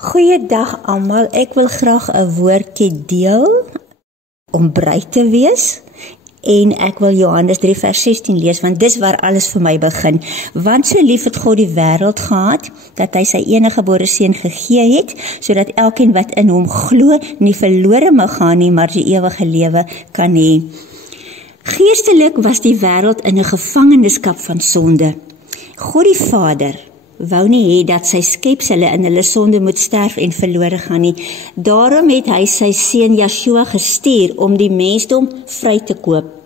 Goeiedag almal, ek wil graag 'n woordjie deel om bly te wees en ek wil Johannes 3 vers 16 lees, want dis waar alles vir my begin. Want so lief het God die wêreld gehad, dat hy sy enige gebore seun gegee het, sodat elkeen wat in hom glo, nie verlore mag gaan nie, maar die ewige lewe kan hê. Geestelik was die wêreld in 'n gevangenskap van sonde. God die Vader wou nie hê dat sy skepsele in hulle sonde moet sterf en verlore gaan nie. Daarom het hy sy seun Yeshua gestuur om die mensdom vry te koop.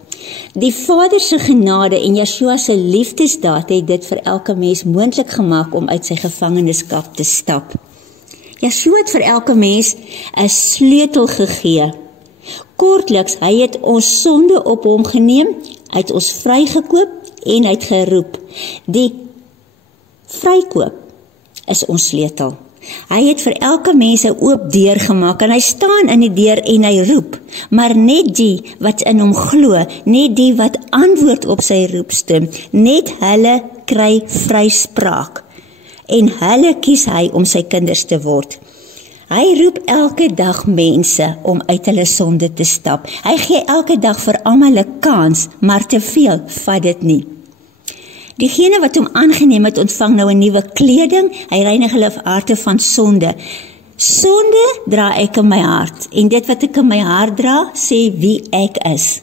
Die Vader se genade en Yeshua se liefdesdaad het dit vir elke mens moontlik gemaak om uit sy gevangenskap te stap. Yeshua het vir elke mens 'n sleutel gegee. Kortliks, hy het ons sonde op hom geneem, uit ons vrygekoop en uit geroep. Die vrykoop is ons sleutel. Hy het vir elke mens 'n oop deur gemaak en hy staan in die deur en hy roep. Maar net die wat in hom glo, net die wat antwoord op sy roepstem, net hulle kry vryspraak. En hulle kies hy om sy kinders te word. Hy roep elke dag mense om uit hulle sonde te stap. Hy gee elke dag vir almal 'n kans, maar te veel vat dit nie. Diegene wat hom aangeneem het, ontvang nou 'n nuwe kleding, hy reinig hulle harte van sonde. Sonde dra ek in my hart, en dit wat ek in my hart dra, sê wie ek is.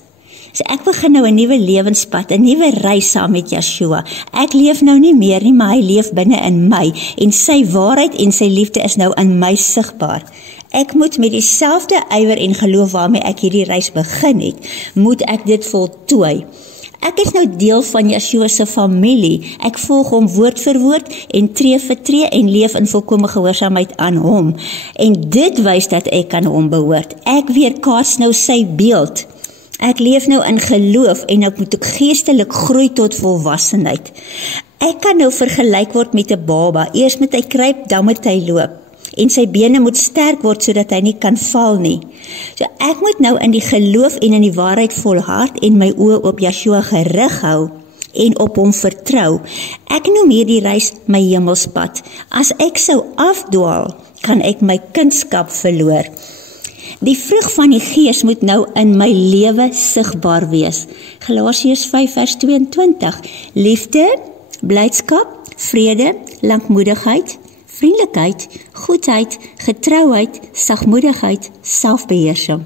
So ek begin nou 'n nuwe lewenspad, 'n nuwe reis saam met Yeshua. Ek leef nou nie meer nie, maar hy leef binne in my, en sy waarheid en sy liefde is nou in my sigbaar. Ek moet met dieselfde ywer en geloof waarmee ek hierdie reis begin het, moet ek dit voltooi. Ek is nou deel van Yeshua se familie. Ek volg hom woord vir woord en tree vir tree en leef in volkomme gehoorsaamheid aan hom. En dit wys dat ek aan hom behoort. Ek weerkaats nou sy beeld. Ek leef nou in geloof en nou moet ek geestelik groei tot volwassenheid. Ek kan nou vergelyk word met 'n baba. Eers moet hy kruip, dan moet hy loop. En sy bene moet sterk word sodat hy nie kan val nie. So ek moet nou in die geloof en in die waarheid volhard en my oë op Yeshua gerig hou en op hom vertrou. Ek noem hierdie reis my hemelspad. As ek sou afdwaal, kan ek my kindskap verloor. Die vrug van die Gees moet nou in my lewe sigbaar wees. Galasiërs 5 vers 22. Liefde, blydskap, vrede, lankmoedigheid, vriendelikheid, goedheid, getrouheid, sagmoedigheid, selfbeheersing.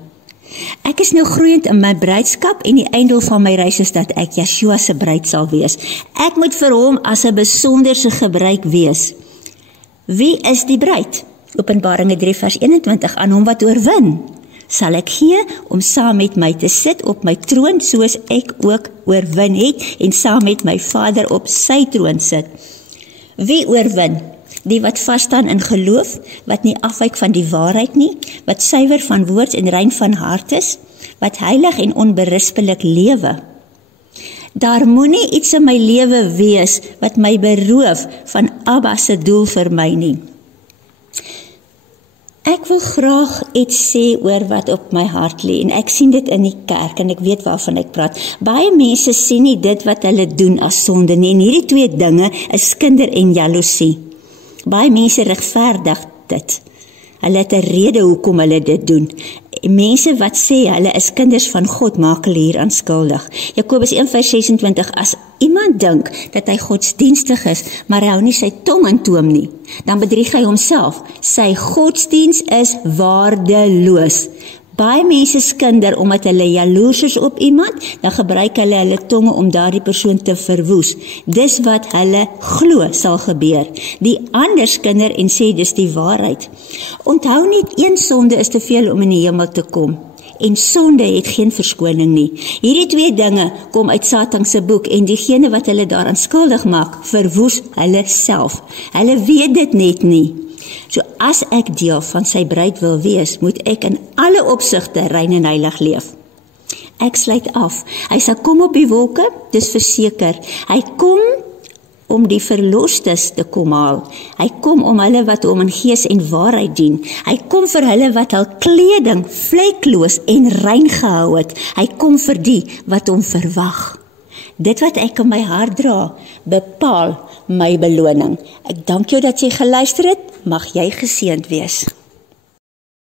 Ek is nou groeiend in my bruidskap en die einddoel van my reis is dat ek Yeshua se bruid sal wees. Ek moet vir hom as 'n besonderse gebruik wees. Wie is die bruid? Openbaringe 3 vers 21, aan hom wat oorwin, sal ek gee om saam met my te sit op my troon soos ek ook oorwin het en saam met my Vader op sy troon sit. Wie oorwin? Die wat vasstaan in geloof, wat nie afwyk van die waarheid nie, wat suiwer van woord en rein van hart is, wat heilig en onberispelik lewe. Daar moenie iets in my lewe wees wat my beroof van Abba se doel vir my nie. Ek wil graag iets sê oor wat op my hart lê en ek sien dit in die kerk en ek weet waarvan ek praat. Baie mense sien nie dit wat hulle doen as sonde nie en hierdie twee dinge is skinder en jaloesie. Baie mense regverdig dit. Hulle het 'n rede hoekom hulle dit doen. Mense wat sê hulle is kinders van God maak hulle hier aanskuldig. Jakobus 1 vers 26, as iemand dink dat hy godsdienstig is, maar hy hou nie sy tong in toom nie, dan bedrieg hy homself. Sy godsdiens is waardeloos. Baie mense skinder omdat hulle jaloers is op iemand, dan gebruik hulle hulle tonge om daardie persoon te verwoes. Dis wat hulle glo sal gebeur. Die ander skinder en sê dis die waarheid. Onthou net, een sonde is te veel om in die hemel te kom. En sonde het geen verskoning nie. Hierdie twee dinge kom uit Satan se boek en diegene wat hulle daaraan skuldig maak, verwoes hulle self. Hulle weet dit net nie. So as ek deel van sy bruid wil wees, moet ek in alle opsigte rein en heilig leef. Ek sluit af. Hy sal kom op die wolke, dis verseker. Hy kom om die verlostes te kom haal. Hy kom om hulle wat hom in gees en waarheid dien. Hy kom vir hulle wat hul kleding vlekloos en rein gehou het. Hy kom vir die wat hom verwag. Dit wat ek in my hart dra, bepaal my beloning. Ek dank jou dat jy geluister het. Mag jy geseënd wees.